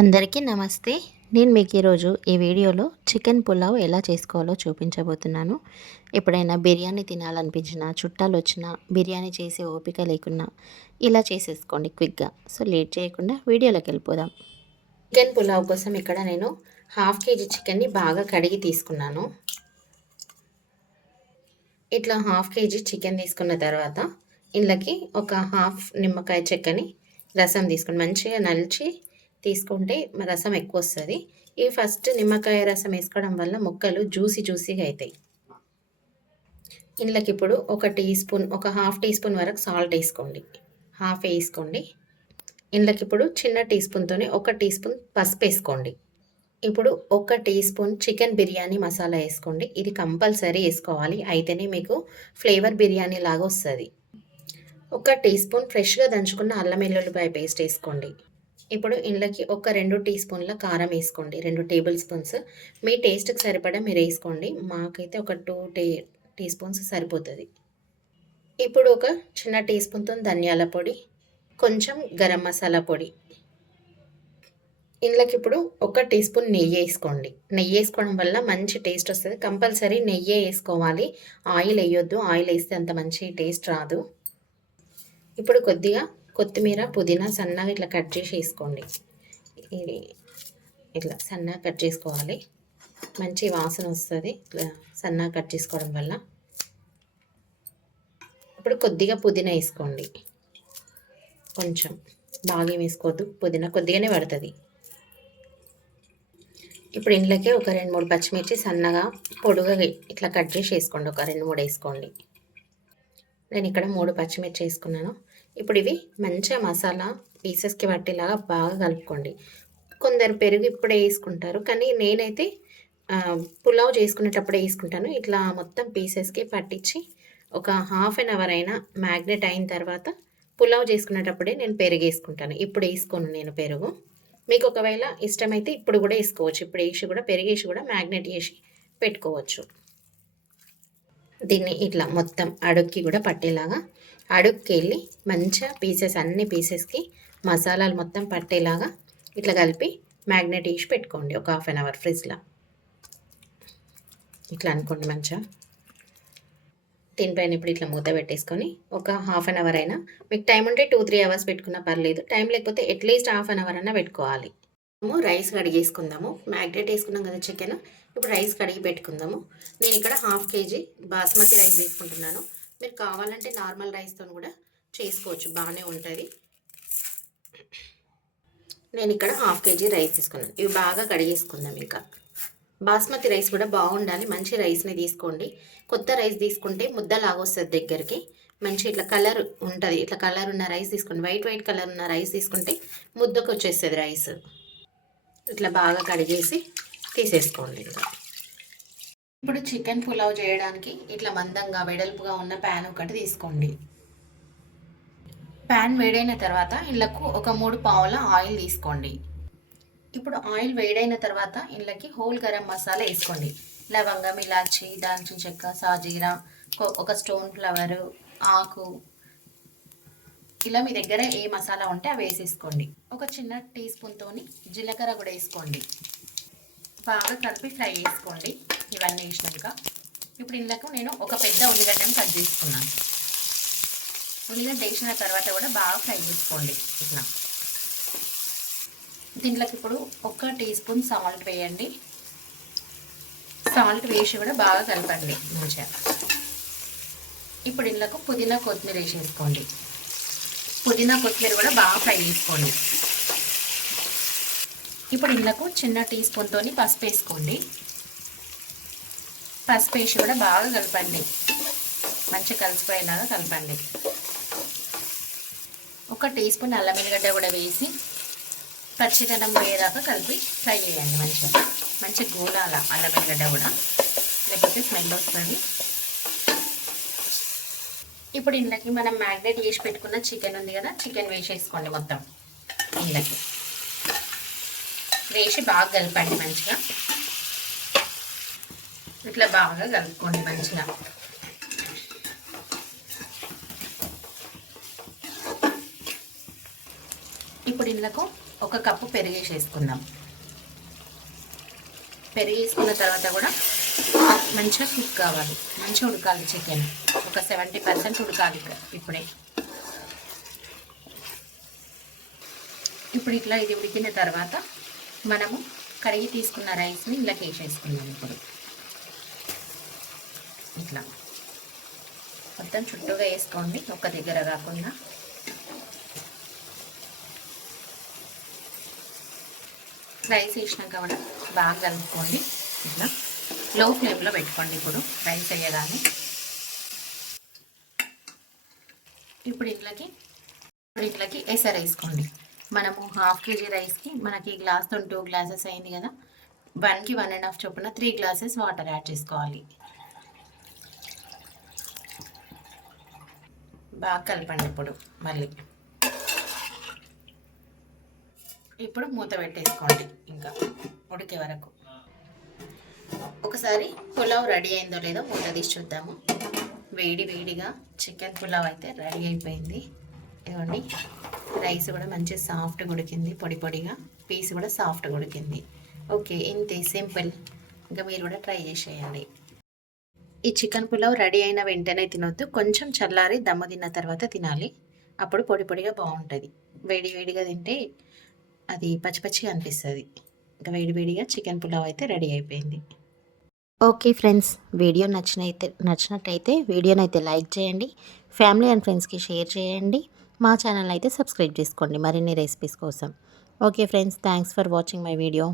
అందరికీ నమస్తే. నేను మీకు ఈరోజు ఈ వీడియోలో చికెన్ పులావ్ ఎలా చేసుకోవాలో చూపించబోతున్నాను. ఎప్పుడైనా బిర్యానీ తినాలనిపించినా, చుట్టాలొచ్చినా, బిర్యానీ చేసే ఓపిక లేకున్నా ఇలా చేసేసుకోండి క్విక్‌గా. సో, లేట్ చేయకుండా వీడియోలోకి వెళ్ళిపోదాం. చికెన్ పులావ్ కోసం ఇక్కడ నేను 1/2 కేజీ చికెన్‌ని బాగా కడిగి తీసుకున్నాను. ఇట్లా 1/2 కేజీ చికెన్ తీసుకున్న తర్వాత ఇందులోకి ఒక హాఫ్ నిమ్మకాయ చెక్కని రసం తీసుకొని మంచిగా నలిచి తీసుకుంటే రసం ఎక్కువ వస్తుంది. ఈ ఫస్ట్ నిమ్మకాయ రసం వేసుకోవడం వల్ల ముక్కలు జ్యూసీగా అవుతాయి. ఇందులోకి ఇప్పుడు ఒక టీ స్పూన్, ఒక హాఫ్ టీ స్పూన్ వరకు సాల్ట్ వేసుకోండి. హాఫ్ వేసుకోండి. ఇందులోకి ఇప్పుడు చిన్న టీ స్పూన్తోనే ఒక టీ స్పూన్ పసుపు వేసుకోండి. ఇప్పుడు ఒక teaspoon chicken biryani masala వేసుకోండి. ఇది కంపల్సరీ వేసుకోవాలి, అయితేనే మీకు ఫ్లేవర్ బిర్యానీ లాగా వస్తుంది. ఒక టీ స్పూన్ ఫ్రెష్గా దంచుకున్న అల్లం వెల్లుల్లిపాయ పేస్ట్ వేసుకోండి. ఇప్పుడు ఇందులోకి ఒక 2 టీ స్పూన్ల కారం వేసుకోండి. 2 టేబుల్ స్పూన్స్. మీ టేస్ట్కి సరిపడా మీరు వేసుకోండి. మాకైతే ఒక 2 టీ స్పూన్స్ సరిపోతుంది. ఇప్పుడు ఒక చిన్న టీ స్పూన్తో ధనియాల పొడి, కొంచెం గరం మసాలా పొడి. ఇందులోకి ఇప్పుడు ఒక టీ స్పూన్ నెయ్యి వేసుకోండి. నెయ్యి వేసుకోవడం వల్ల మంచి టేస్ట్ వస్తుంది. కంపల్సరీ నెయ్యే వేసుకోవాలి, ఆయిల్ వేయొద్దు. ఆయిల్ వేస్తే అంత మంచి టేస్ట్ రాదు. ఇప్పుడు కొద్దిగా కొత్తిమీర, పుదీనా సన్నగా ఇట్లా కట్ చేసి వేసుకోండి. ఇది ఇట్లా సన్నగా కట్ చేసుకోవాలి, మంచి వాసన వస్తుంది ఇట్లా సన్నగా కట్ చేసుకోవడం వల్ల. ఇప్పుడు కొద్దిగా పుదీనా వేసుకోండి. కొంచెం బాగా వేసుకోవద్దు, పుదీనా కొద్దిగానే పడుతుంది. ఇప్పుడు ఇంట్లోకి ఒక 2-3 పచ్చిమిర్చి సన్నగా పొడుగా ఇట్లా కట్ చేసి వేసుకోండి. ఒక 2-3 వేసుకోండి. నేను ఇక్కడ 3 పచ్చిమిర్చి వేసుకున్నాను. ఇప్పుడు ఇవి మంచిగా మసాలా పీసెస్కి పట్టేలాగా బాగా కలుపుకోండి. కొందరు పెరుగు ఇప్పుడే వేసుకుంటారు, కానీ నేనైతే పులావ్ చేసుకునేటప్పుడే వేసుకుంటాను. ఇట్లా మొత్తం పీసెస్కి పట్టించి ఒక హాఫ్ అన్ అవర్ అయినా మ్యాగ్నెట్ అయిన తర్వాత పులావ్ చేసుకునేటప్పుడే నేను పెరుగు వేసుకుంటాను. ఇప్పుడు వేసుకోను నేను పెరుగు. మీకు ఒకవేళ ఇష్టమైతే ఇప్పుడు కూడా వేసుకోవచ్చు. ఇప్పుడు వేసి కూడా పెరుగు వేసి కూడా మ్యాగ్నెట్ చేసి పెట్టుకోవచ్చు. దీన్ని ఇట్లా మొత్తం అడుక్కి కూడా పట్టేలాగా అడుక్కి వెళ్ళి మంచిగా పీసెస్ అన్ని పీసెస్కి మసాలాలు మొత్తం పట్టేలాగా ఇట్లా కలిపి మ్యాగ్నెట్ వేసి పెట్టుకోండి ఒక హాఫ్ అన్ అవర్ ఫ్రిడ్జ్లో. ఇట్లా అనుకోండి మంచిగా. దీనిపైన ఇప్పుడు ఇట్లా మూత పెట్టేసుకొని ఒక హాఫ్ అన్ అవర్ అయినా, మీకు టైం ఉంటే 2-3 అవర్స్ పెట్టుకున్నా పర్లేదు. టైం లేకపోతే అట్లీస్ట్ హాఫ్ అన్ అవర్ అయినా పెట్టుకోవాలి. రైస్ కడిగేసుకుందాము. మ్యాగ్నెట్ వేసుకున్నాం కదా చికెన్. ఇప్పుడు రైస్ కడిగి పెట్టుకుందాము. నేను ఇక్కడ 1/2 కేజీ బాస్మతి రైస్ తీసుకుంటున్నాను. మీరు కావాలంటే నార్మల్ రైస్తో కూడా చేసుకోవచ్చు, బాగానే ఉంటుంది. నేను ఇక్కడ 1/2 కేజీ రైస్ తీసుకున్నాను. ఇవి బాగా కడిగేసుకుందాం. ఇంకా బాస్మతి రైస్ కూడా బాగుండాలి, మంచి రైస్ని తీసుకోండి. కొత్త రైస్ తీసుకుంటే ముద్దలాగా వస్తుంది దగ్గరికి. మంచి ఇట్లా కలర్ ఉంటుంది. ఇట్లా కలర్ ఉన్న రైస్ తీసుకోండి. వైట్ కలర్ ఉన్న రైస్ తీసుకుంటే ముద్దకు వచ్చేస్తుంది రైస్. ఇట్లా బాగా కడిగేసి తీసేసుకోండి. ఇప్పుడు చికెన్ పులావ్ చేయడానికి ఇట్లా మందంగా వెడల్పుగా ఉన్న ప్యాన్ ఒకటి తీసుకోండి. ప్యాన్ వేడైన తర్వాత ఇళ్ళకు ఒక 3 పావుల ఆయిల్ తీసుకోండి. ఇప్పుడు ఆయిల్ వేడైన తర్వాత ఇళ్ళకి హోల్ గరం మసాలా వేసుకోండి. లవంగం, ఇలాచి, దాల్చిన చెక్క, సాజీరా, ఒక స్టోన్ ఫ్లవరు, ఆకు, ఇలా మీ దగ్గర ఏ మసాలా ఉంటే అవి వేసేసుకోండి. ఒక చిన్న టీ స్పూన్తోని జీలకర్ర కూడా వేసుకోండి. బాగా కలిపి ఫ్రై చేసుకోండి. ఇవన్నీ వేసినాక ఇప్పుడు ఇందులోకి నేను ఒక పెద్ద ఉల్లిగడ్డను కట్ చేసుకున్నాను. ఉల్లిగడ్డ వేసిన తర్వాత కూడా బాగా ఫ్రై చేసుకోండి ఇట్లా. దీంట్లోకి ఇప్పుడు ఒక టీ స్పూన్ సాల్ట్ వేయండి. సాల్ట్ వేసి కూడా బాగా కలపండి మంచిగా. ఇప్పుడు ఇందులోకి పుదీనా, కొత్తిమీర వేసేసుకోండి. పుదీనా, కొత్తిమీర కూడా బాగా ఫ్రై చేసుకోండి. ఇప్పుడు ఇందులోకి చిన్న టీ స్పూన్తోని పసుపు వేసుకోండి. పసుపు వేసి కూడా బాగా కలపండి, మంచిగా కలిసిపోయేలాగా కలపండి. ఒక టీ స్పూన్ అల్లం వెల్లిగడ్డ కూడా వేసి పచ్చిదనం పోయేదాకా కలిపి ఫ్రై చేయండి. మంచిగా గోలాల అల్లం వెల్లిగడ్డ కూడా, లేకపోతే స్మెల్ వస్తుంది. ఇప్పుడు ఇందులోకి మనం మ్యాగ్నేట్ చేసి పెట్టుకున్న చికెన్ ఉంది కదా, చికెన్ వేసేసుకోండి. మొత్తం ఇందులోకి వేసి బాగా కలపండి మంచిగా. ఇట్లా బాగా కలుపుకోండి మంచిగా. ఇప్పుడు ఇందులో 1 కప్పు పెరిగేసేసుకుందాం. పెరిగేసుకున్న తర్వాత కూడా మంచిగా కుక్ కావాలి, మంచిగా ఉడకాలి. చికెన్ ఒక 70% ఉడకాలి ఇప్పుడే. ఇప్పుడు ఇట్లా ఇది ఉడికిన తర్వాత మనము కడిగి తీసుకున్న రైస్ని ఇంట్లోకి వేసేసుకుందాం. ఇప్పుడు ఇట్లా మొత్తం చుట్టూగా వేసుకోండి, ఒక దగ్గర కాకుండా. రైస్ వేసినాక కూడా బాగా కలుపుకోండి. ఇట్లా లో ఫ్లేమ్లో పెట్టుకోండి. ఇప్పుడు రైస్ వేయగానే ఇప్పుడు ఇట్లకి ఎసరు వేసుకోండి. మనము 1/2 kg రైస్కి మనకి గ్లాస్తో 2 గ్లాసెస్ అయింది కదా, 1కి 1.5 చొప్పున 3 గ్లాసెస్ వాటర్ యాడ్ చేసుకోవాలి. బాగా కలపండి. ఇప్పుడు మూత పెట్టేసుకోండి ఇంకా ఉడికే వరకు. ఒకసారి పులావ్ రెడీ అయిందో లేదో మూత తీసి చూద్దాము. వేడిగా చికెన్ పులావ్ అయితే రెడీ అయిపోయింది. ఇవ్వండి, రైస్ కూడా మంచి సాఫ్ట్గా ఉడికింది, పొడిగా. పీస్ కూడా సాఫ్ట్గా ఉడికింది. ఓకే, ఇంతే, సింపుల్. ఇంకా మీరు కూడా ట్రై చేసేయండి. ఈ చికెన్ పులావ్ రెడీ అయిన వెంటనే తినొద్దు, కొంచెం చల్లారి దమ్ము తిన్న తర్వాత తినాలి. అప్పుడు పొడిగా బాగుంటుంది. వేడిగా తింటే అది పచ్చిగా అనిపిస్తుంది. ఇంకా వేడిగా చికెన్ పులావ్ అయితే రెడీ అయిపోయింది. ఓకే ఫ్రెండ్స్, వీడియో నచ్చినట్టయితే వీడియోని అయితే లైక్ చేయండి, ఫ్యామిలీ అండ్ ఫ్రెండ్స్కి షేర్ చేయండి, మా ఛానల్ అయితే సబ్స్క్రైబ్ చేసుకోండి మరిన్ని రెసిపీస్ కోసం. Okay friends, thanks for watching my video.